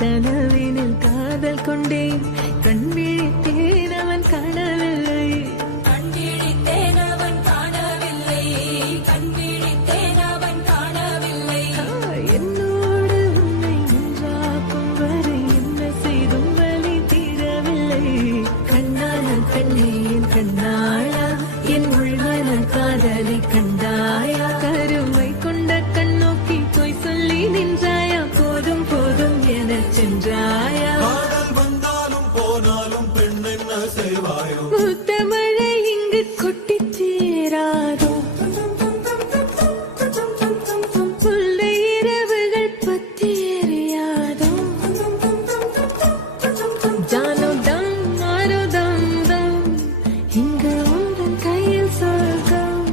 கனவினில் காதல் கொண்டேன் கண் விழித்தேன் அவன் காணவில்லை என்னோடு உன்னை ஒன்றாக்கும் வரை என்ன செய்தும் வலி தீரவில்லை கண்ணான பெண்ணே என் கண்ணாளா என் உள்மன காதலை கண்டாயா கருமை கொண்ட கண்ணோக்கி போய் சொல்லி நின்றாயா போதும் போதும் என சென்றாயா வந்தாலும் போனாலும் பெண் என்ன செய்வாயோ முத்தமழை இங்கு கொட்டி சேராதோ சொல்லை இரவுகள் பத்தி எறியாதோ ஜானோ தம் மாரோ தம் தம் இங்கு உந்தன் கையில் சொர்க்கம்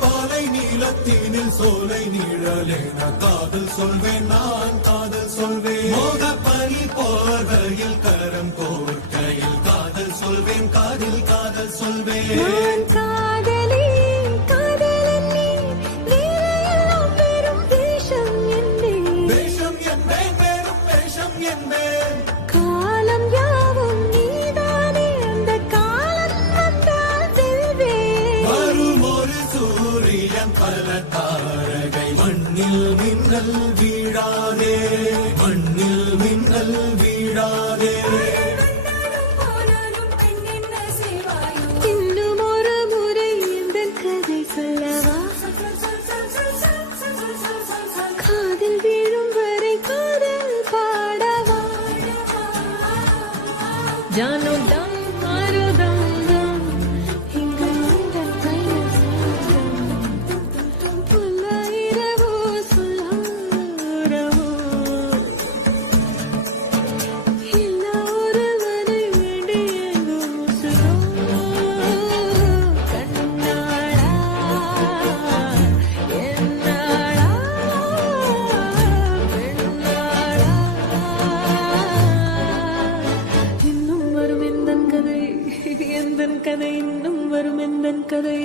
பாலை நீளத்தீனில் சோலை நீழலேன காதல் சொல்வேன் நான் காதல் சொல்வேன் மோக பனி போர்வையில் கரம் கோர்க்கையில் காதல் சொல்வேன் காதில் காதல் சொல்வேன் காதலி காதலன் நீ வேறையெல்லாம் வெறும் வேஷம் என்பேன் வேஷம் என்பேன் வெறும் வேஷம் என்பேன் காலம் யாவும் நீதானே அந்த காலம் வந்தால் செல்வேன் வரும் ஒரு சூரியன் பல தாரகை மண்ணில் மின்னல் வீழாதே மண்ணில் மின்னல் வீழாதே இன்னும் ஒரு முறை இந்த கதை சொல்லவா காதில் வீழும் வரை காதல் பாடவா ஜானோ தம் மாரோ தம் தம் இங்கு உந்தன் கையில் சொர்க்கம் சொல்ல இரவோ சொல்லாரவோ எல்லா ஒருவரை வேண்டிய கண்ணாடா என்னாடா பெண்ணாடா இன்னும் வரும் எந்தன் கதை இன்னும் வரும் எந்தன் கதை